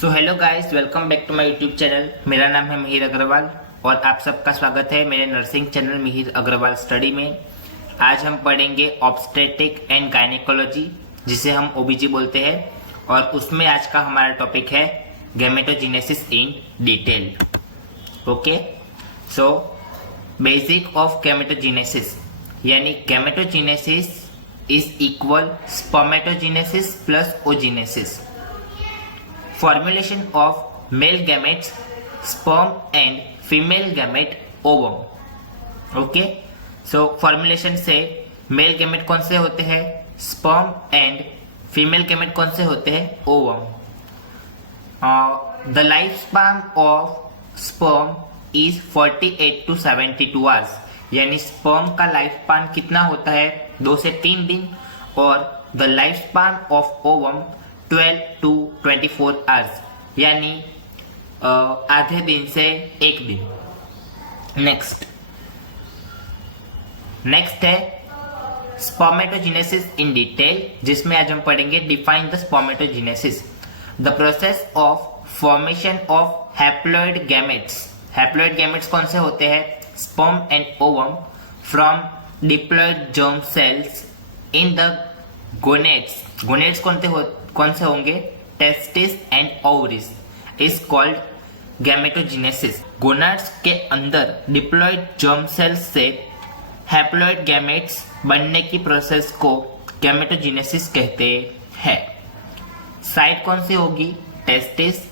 So hello guys, welcome back to my YouTube channel. मेरा नाम है मिहिर अग्रवाल और आप सबका स्वागत है मेरे nursing channel Mihir Agrawal study में। आज हम पढ़ेंगे ऑब्स्टेट्रिक एंड गायनेकोलॉजी, जिसे हम ओबीजी बोलते हैं, और उसमें आज का हमारा टॉपिक है gametogenesis in detail. Okay, so basic of gametogenesis, यानी gametogenesis is equal spermatogenesis plus oogenesis. Formulation of male gametes sperm and female gamete ovum। Okay, so formulation से मेल गैमेट कौन से होते हैं, स्पर्म, एंड फीमेल गैमेट कौन से होते हैं, ovum. The life span of sperm is 48 to 72 hours, यानी स्पर्म का लाइफ स्पैन कितना होता है, 2 से 3 दिन, और the life span of ovum 12 to 24 hours, यानी आधे दिन से 1 दिन। नेक्स्ट है स्पर्मेटोजेनेसिस इन डिटेल, जिसमें आज हम पढ़ेंगे define the spermatogenesis, the process of formation of haploid gametes. Haploid gametes कौन से होते हैं, sperm and ovum, from diploid germ cells in the gonads. Gonads कौन से होंगे, testis and ovaries, is called gametogenesis. Gonads के अंदर डिप्लॉइड जर्म सेल्स से हैप्लॉइड गैमेट्स बनने की प्रोसेस को गैमेटोजेनेसिस कहते हैं। साइट कौन सी होगी, टेस्टिस।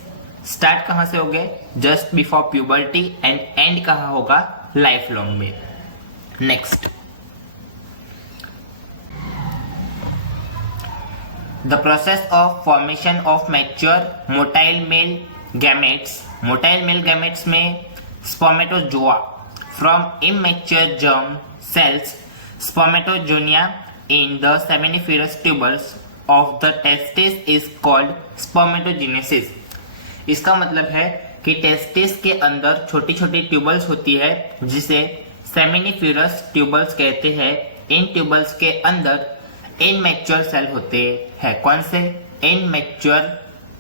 स्टार्ट कहां से होंगे, just before puberty, and and कहां होगा, लाइफ लॉन्ग में। Next, the process of formation of mature motile male gametes। motile male gametes में spermatozoa from immature germ cells spermatogonia in the seminiferous tubules of the testis is called spermatogenesis। इसका मतलब है कि testis के अंदर छोटी छोटी ट्यूबल्स होती है, जिसे सेमिनिफेरस ट्यूबल्स कहते हैं। इन ट्यूबल्स के अंदर इनमैच्योर सेल होते हैं। कौन से, इनमैच्योर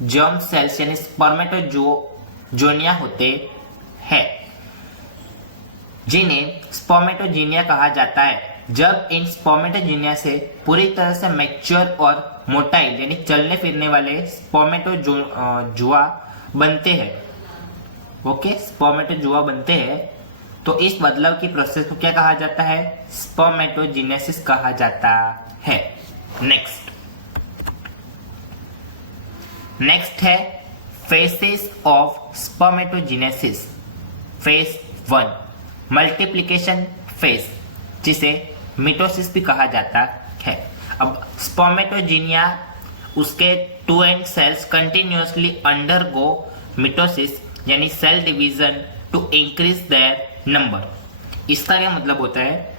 जर्म सेल्स यानी स्पर्मेटोजोनिया होते हैं, जिन्हें स्पर्मेटोजेनिया कहा जाता है। जब इन स्पर्मेटोजेनिया से पूरी तरह से मैच्योर और मोटाइल यानी चलने फिरने वाले स्पर्मेटोजोआ बनते हैं, ओके, स्पर्मेटोजोआ बनते हैं, तो इस बदलाव की प्रोसेस को क्या कहा जाता है, स्पर्मेटोजेनेसिस कहा जाता है। नेक्स्ट है phases of spermatogenesis. Phase 1 multiplication phase, जिसे मिटोसिस भी कहा जाता है। अब स्पर्मेटोजेनिया उसके 2 and cells continuously undergo mitosis यानी cell division to increase their number. इसका क्या मतलब होता है,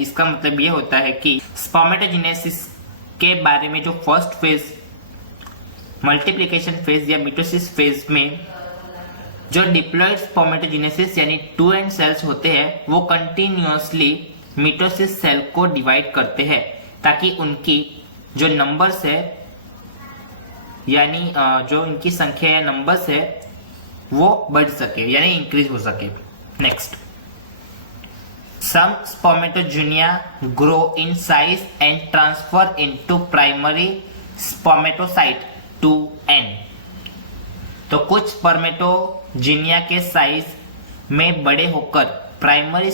इसका मतलब ये होता है कि स्पर्मेटोजेनेसिस के बारे में जो फर्स्ट फेज मल्टीप्लिकेशन फेज या मिटोसिस फेज में जो डिप्लॉइड स्पर्मेटोजेनेसिस यानी 2 एंड सेल्स होते हैं, वो कंटिन्यूअसली मिटोसिस सेल को डिवाइड करते हैं, ताकि उनकी जो नंबर्स है यानी जो इनकी संख्या या नंबर्स है वो बढ़ सके यानी इंक्रीज हो सके। Next, some spermatogonia grow in size and transfer into primary spermatocyte to N। तो कुछ स्पर्मेटोजेनिया के साइज में बड़े होकर प्राइमरी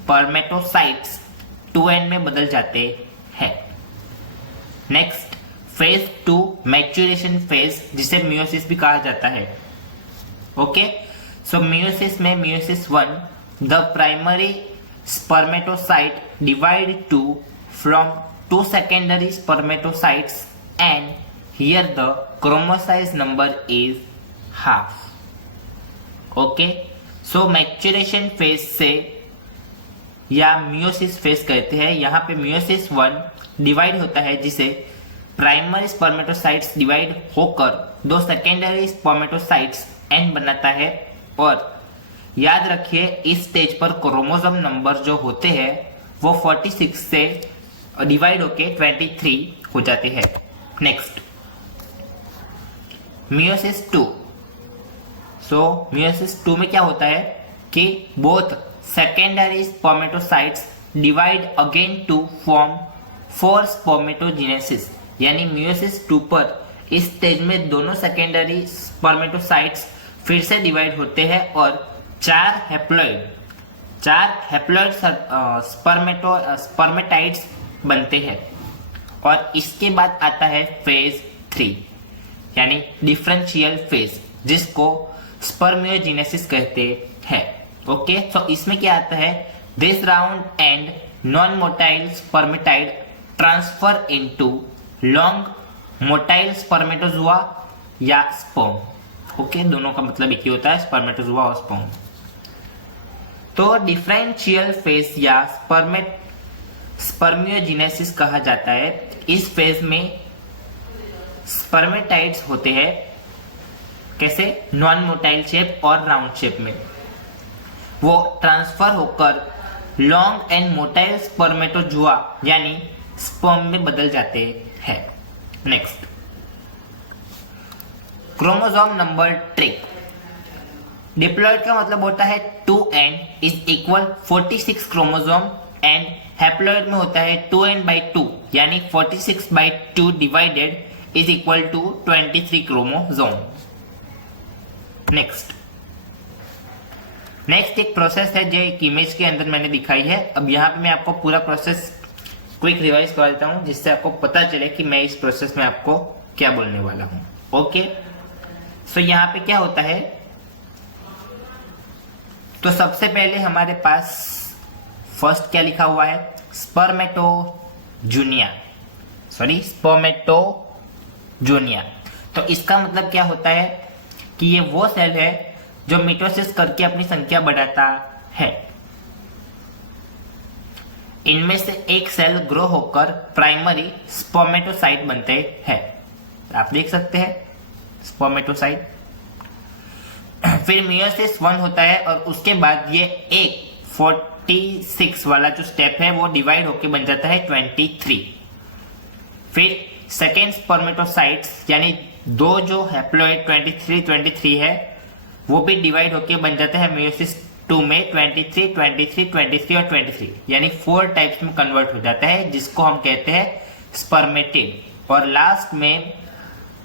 स्पर्मेटोसाइट्स 2N में बदल जाते हैं। नेक्स्ट, फेज 2 मैच्योरेशन फेज, जिसे मियोसिस भी कहा जाता है। ओके, सो मियोसिस में meiosis 1 the primary spermatocyte divide to from 2 secondary spermatocytes and here the chromosome number is half. Okay, so maturation phase से या मियोसिस फेज कहते हैं। यहाँ पे मियोसिस 1 डिवाइड होता है, जिसे प्राइमरी स्पर्मेटोसाइट्स डिवाइड होकर 2 सेकेंडरी स्पर्मेटोसाइट्स एन बनाता है, और याद रखिए इस स्टेज पर क्रोमोसोम नंबर जो होते हैं वो 46 से डिवाइड होके 23 हो जाते हैं। Next meiosis 2। सो मियोसिस 2 में क्या होता है कि both secondary spermatocytes divide again to form 4 spermatogenesis, यानी मियोसिस 2 पर इस स्टेज में दोनों सेकेंडरी स्पर्मेटोसाइट्स फिर से डिवाइड होते हैं और 4 हैप्लॉइड स्पर्मेटाइड्स बनते हैं। और इसके बाद आता है फेज 3 यानी डिफरेंशियल फेज, जिसको स्पर्मियोजेनेसिस कहते हैं। ओके, तो इसमें क्या आता है, this round and non motile spermatid transfer into long motile spermatozoa या स्पर्म। ओके, दोनों का मतलब एक ही होता है, स्पर्मेटोजुआ और स्पर्म। तो डिफरेंशियल फेज या स्पर्मियोजेनेसिस कहा जाता है। इस फेज में स्पर्मेटाइड्स होते हैं, कैसे, नॉन मोटाइल शेप और राउंड शेप में। वो ट्रांसफर होकर लॉन्ग एंड मोटाइल स्पर्मेटोजुआ यानी स्पर्म में बदल जाते हैं। Next, chromosome number 3। डिप्लॉइड का मतलब होता है 2n is equal 46 chromosome and haploid में होता है 2n/2 यानी 46/2 divided is equal to 23 chromosome. Next एक प्रोसेस है जो एक इमेज के अंदर मैंने दिखाई है। अब यहाँ पे मैं आपको पूरा प्रोसेस क्विक रिवाइज कर देता हूँ, जिससे आपको पता चले कि मैं इस प्रोसेस में आपको क्या बोलने वाला हूँ। ओके, सो यहाँ पे क्या होता है, तो सबसे पहले हमारे पास फर्स्ट क्या लिखा हुआ है, स्पर्मेटोजुनिया। तो इसका मतलब क्या होता है कि ये वो सेल है जो मिटोसिस करके अपनी संख्या बढ़ाता है। इनमें से एक सेल ग्रो होकर प्राइमरी स्पर्मेटोसाइट बनते हैं। आप देख सकते हैं स्पर्मेटोसाइट। फिर मियोसिस 1 होता है और उसके बाद ये एक 46 वाला जो स्टेप है वो डिवाइड होके बन जाता है 23। फिर सेकेंड स्पर्मेटोसाइट्स यानी दो जो हैप्लॉइड 23 है वो भी डिवाइड होके बन जाते हैं मियोसिस 2 में 23 और 23 यानी 4 टाइप्स में कन्वर्ट हो जाता है, जिसको हम कहते हैं स्पर्मेटिड, और लास्ट में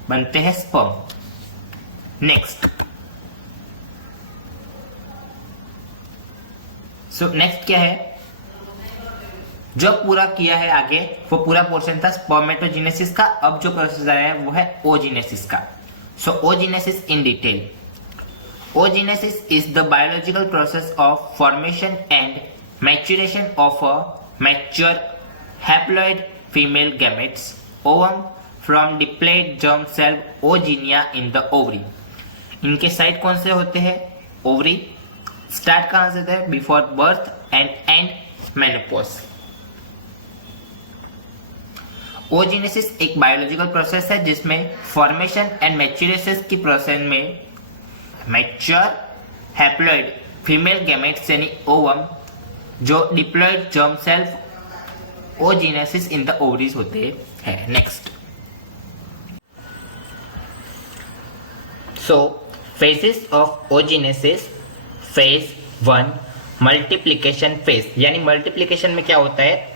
बनते हैं स्पर्म। नेक्स्ट नेक्स्ट क्या है, जो पूरा किया है आगे वो पूरा पोर्शन था स्पर्मेटोजेनेसिस का। अब जो प्रोसेस आया है वो है ओजेनेसिस का। So oogenesis in detail. Oogenesis is the biological process of formation and maturation of a mature haploid female gametes ovum from diploid germ cell oogynia in the ovary। इनके side कौन से होते हैं, ओवरी। स्टार्ट कहां से होता है, before birth and and menopause. Oogenesis एक बायोलॉजिकल प्रोसेस है जिसमें फॉर्मेशन एंड मैच्योरेशन की प्रोसेस में मैच्योर हैप्लॉइड फीमेल गैमेट्स यानी ओवम जो diploid germ cell oogenesis in the ovaries होते हैं। Next, so phases of oogenesis. Phase 1 multiplication phase, यानी मल्टीप्लिकेशन में क्या होता है,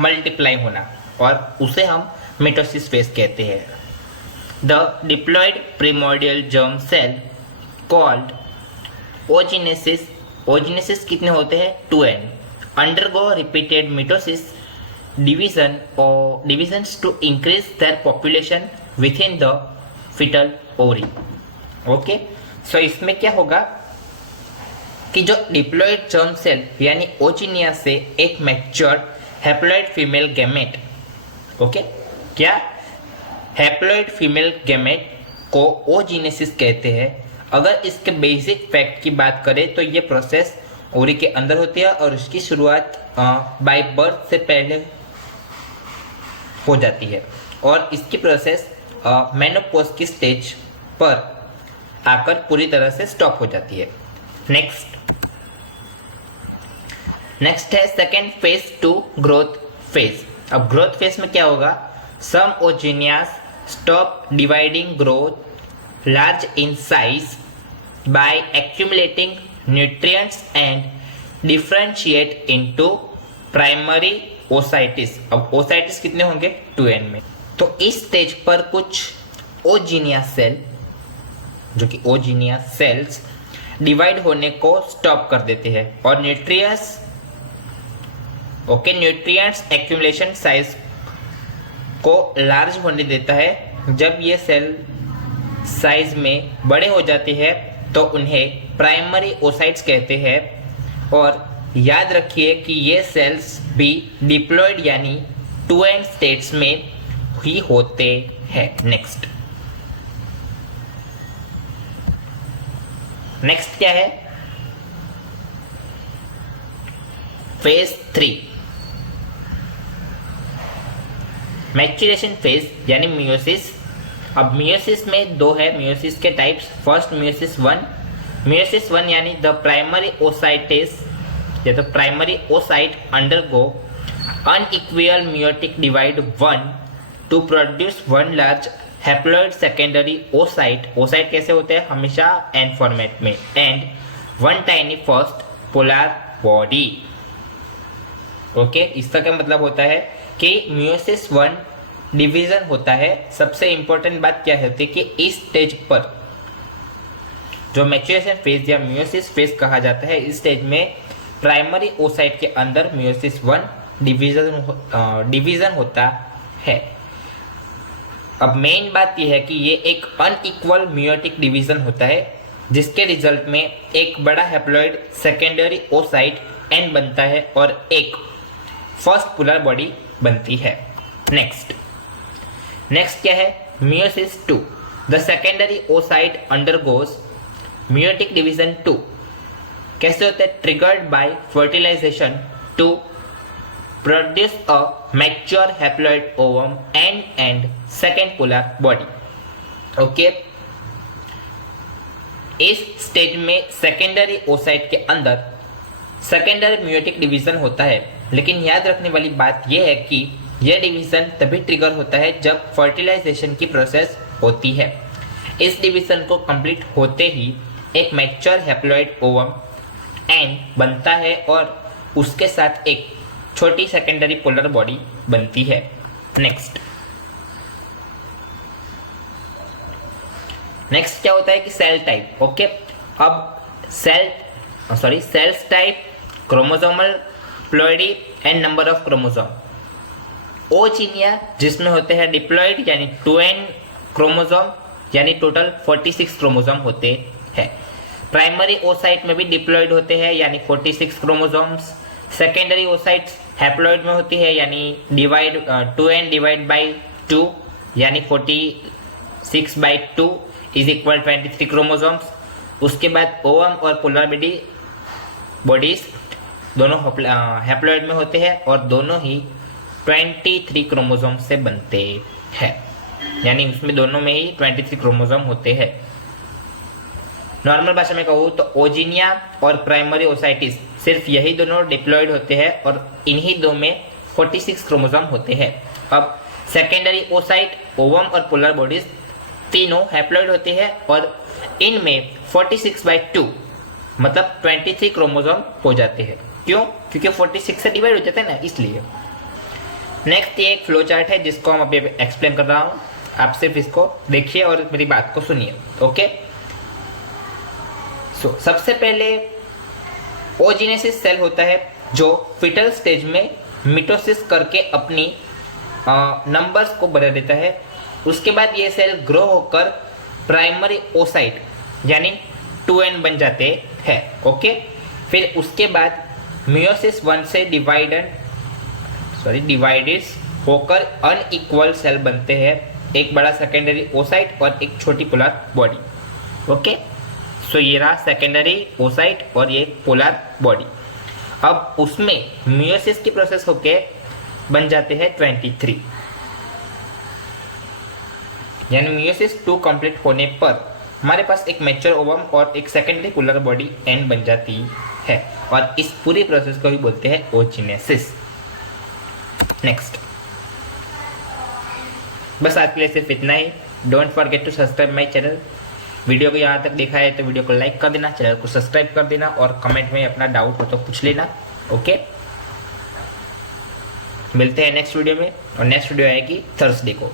मल्टीप्लाई होना, और उसे हम मिटोसिस फेज कहते हैं। The diploid primordial germ cell called oogenesis, oogenesis कितने होते हैं, 2n, undergo repeated mitosis divisions to increase their population within the fetal ovary। Okay, so इसमें क्या होगा कि जो डिप्लॉइड जर्म सेल यानी ओजिनिया से एक mature haploid female gamete, okay, क्या हैप्लॉइड फीमेल गैमेट को ओजेनेसिस कहते हैं। अगर इसके बेसिक फैक्ट की बात करें तो ये प्रोसेस ओवरी के अंदर होती है और इसकी शुरुआत बाय बर्थ से पहले हो जाती है और इसकी प्रोसेस मेनोपॉज की स्टेज पर आकर पूरी तरह से स्टॉप हो जाती है। नेक्स्ट है सेकेंड फेज 2 ग्रोथ फेज। अब ग्रोथ फेज में क्या होगा, Some oogynia stop dividing, growth large in size by accumulating nutrients and differentiate into primary oocytes. अब oocytes कितने होंगे 2n में. तो इस स्टेज पर कुछ oogynia सेल, जो कि oogynia सेल्स डिवाइड होने को स्टॉप कर देते हैं और न्यूट्रिएंट्स एक्यूमुलेशन साइज को लार्ज होने देता है. जब ये सेल साइज में बड़े हो जाते हैं तो उन्हें प्राइमरी oocytes कहते हैं. और याद रखिए कि ये सेल्स भी डिप्लॉयड यानी 2n स्टेट्स में ही होते हैं. नेक्स्ट क्या है? फेज 3 मैच्योरेशन फेज यानी मियोसिस. अब मियोसिस में दो है मियोसिस के टाइप्स. फर्स्ट मियोसिस 1 यानी द प्राइमरी oocytes या the primary oocyte undergo unequal meiotic divide 1 to produce one large haploid secondary oocyte. oocyte कैसे होते हैं? हमेशा एन फॉर्मेट में. And one tiny first polar body. Okay, इसका क्या मतलब होता है कि मियोसिस 1 डिवीजन होता है. सबसे इंपॉर्टेंट बात क्या होती है कि इस स्टेज पर जो मैच्योरेशन फेज या मियोसिस फेज कहा जाता है, इस स्टेज में प्राइमरी oocyte के अंदर मियोसिस 1 डिवीजन होता है. अब मेन बात यह है कि ये एक अनइक्वल मियोटिक डिवीजन होता है जिसके रिजल्ट में एक बड़ा हैप्लॉइड सेकेंडरी oocyte एन बनता है और एक फर्स्ट पोलर बॉडी बनती है. नेक्स्ट क्या है? Meiosis 2 the secondary oocyte undergoes meiotic division 2. कैसे होता है? Triggered by fertilization to produce a mature haploid ovum and second polar body. Okay, इस स्टेज में सेकेंडरी oocyte के अंदर सेकेंडरी मियोटिक डिवीजन होता है. लेकिन याद रखने वाली बात यह है कि यह डिवीजन तभी ट्रिगर होता है जब फर्टिलाइजेशन की प्रोसेस होती है. इस डिवीजन को कंप्लीट होते ही एक मैच्योर हैप्लॉइड ओवम एंड बनता है और उसके साथ एक छोटी सेकेंडरी पोलर बॉडी बनती है. नेक्स्ट क्या होता है कि सेल टाइप. ओके, अब cells type, chromosomal ploidy and number of chromosome. oogynia जिसमें होते हैं डिप्लॉइड यानी 2n क्रोमोसोम यानी टोटल 46 क्रोमोसोम होते हैं. प्राइमरी oocyte में भी डिप्लॉइड होते हैं यानी 46 क्रोमोसोम्स. सेकेंडरी oocytes हैप्लॉइड में होती है यानी 2n डिवाइड बाई 2 यानी 46/2 इज इक्वल 23 क्रोमोसोम्स. उसके बाद ओवम और पोलर बॉडीज दोनों हैप्लॉइड में होते हैं और दोनों ही 23 क्रोमोसोम से बनते हैं. यानी उसमें दोनों में ही 23 क्रोमोसोम होते हैं. नॉर्मल भाषा में कहूँ तो oogynia और प्राइमरी oocytes सिर्फ यही दोनों डिप्लॉइड होते हैं और इन्हीं दो में 46 क्रोमोसोम होते हैं. अब सेकेंडरी oocyte, ओवम और पोलर बॉडीज तीनों हैप्लॉइड होते हैं और इनमें 46/2 मतलब 23 क्रोमोसोम हो जाते हैं. क्यों? क्योंकि 46 से डिवाइड हो जाते हैं ना, इसलिए. नेक्स्ट ये एक फ्लो चार्ट है जिसको हम अभी एक्सप्लेन कर रहा हूँ. आप सिर्फ इसको देखिए और मेरी बात को सुनिए. ओके, सबसे पहले oogenesis सेल होता है जो फिटल स्टेज में मिटोसिस करके अपनी नंबर्स को बढ़ा देता है. उसके बाद ये सेल ग्रो होकर प्राइमरी oocyte यानी 2n बन जाते हैं. ओके, फिर उसके बाद मियोसिस 1 से डिवाइडेड होकर अनइक्वल सेल बनते हैं. एक बड़ा सेकेंडरी oocyte और एक छोटी पोलर बॉडी. ओके, सो ये रहा सेकेंडरी oocyte और ये पोलर बॉडी. अब उसमें मियोसिस की प्रोसेस होके बन जाते हैं 23. यानी मियोसिस 2 कंप्लीट होने पर हमारे पास एक मैच्योर ओवम और एक सेकेंडरी पोलर बॉडी एन बन जाती है और इस पूरी प्रोसेस को ही बोलते हैं oogenesis. नेक्स्ट बस आज के लिए सिर्फ इतना ही। Don't forget to subscribe my channel. Video को यहाँ तक देखा है तो वीडियो को लाइक कर देना, चैनल को सब्सक्राइब कर देना और कमेंट में अपना डाउट हो तो पूछ लेना। ओके, मिलते हैं नेक्स्ट वीडियो में, और नेक्स्ट वीडियो आएगी थर्सडे को।